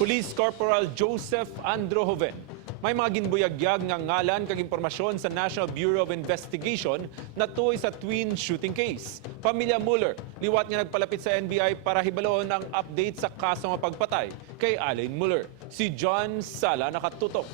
Pulis Corporal Joseph Andrew Joven may mga ginbuyagyag nga ngalan kag impormasyon sa National Bureau of Investigation na tuoy sa twin shooting case. Pamilya Muller, liwat nga nagpalapit sa NBI para hibalon ang update sa kaso nga pagpatay kay Muller. Si John Sala nakatutok.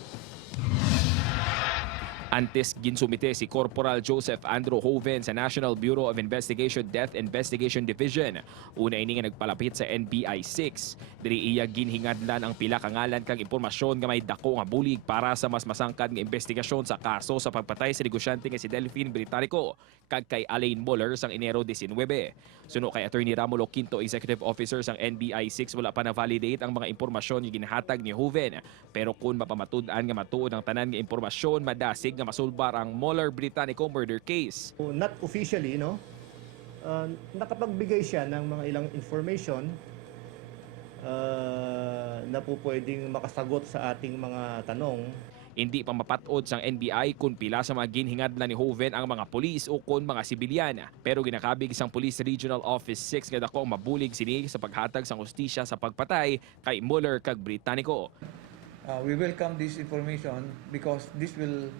Antes ginsumite si Corporal Joseph Andrew Joven sa National Bureau of Investigation Death Investigation Division. Una ini nga nagpalapit sa NBI 6. Diri iya ginhingadlan ang pila ka ngalan kang impormasyon nga may dako nga bulig para sa mas masangkad nga investigasyon sa kaso sa pagpatay sa negosyante nga si Delphine Británico kag kay Muller sang Enero 19. Suno kay Attorney Ramulo Quinto, Executive Officer sang NBI 6, wala pa na-validate ang mga impormasyon nga ginahatag ni Joven. Pero kung mapamatud-an nga matuod ang tanan nga impormasyon, madasig nga masulbar ang Muller Británico murder case. Not officially, no? Nakapagbigay siya ng mga ilang information na po pwedeng makasagot sa ating mga tanong. Hindi pa mapatod sang NBI kung pila sa mga ginhingadlan ni Joven ang mga pulis o kung mga sibilyan. Pero ginakabig sang Police Regional Office 6 nga dako ang mabulig sini sa paghatag sang hustisya sa pagpatay kay Muller kag Británico. We welcome this information because this will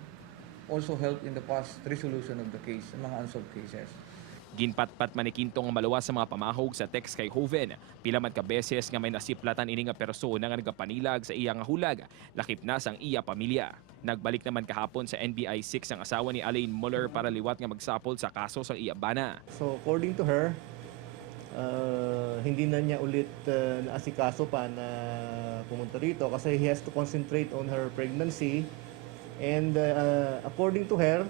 also help in the fast resolution of the case, mga unsolved cases. Ginpatpat man ni Quinto nga maluwas sa mga pamahog sa text kay Joven. Pila man ka beses nga may nasiplatan ini nga persona nga nagapanilag sa iya nga hulag, lakip na sang iya pamilya. Nagbalik naman kahapon sa NBI 6 ang asawa ni Muller para liwat nga magsapol sa kaso sa iya bana. So according to her, hindi na niya ulit naasikaso pa na pumunta rito kasi he has to concentrate on her pregnancy. And according to her,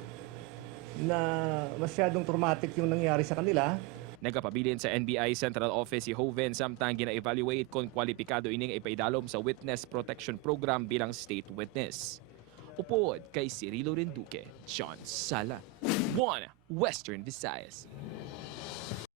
na masyadong traumatic yung nangyari sa kanila. Nagapabilin sa NBI Central Office si Joven samtang gina-evaluate kung kwalipikado ining ipaidalom sa Witness Protection Program bilang state witness. Upod kay Cirilo Renduque, John Sala, 1 Western Visayas.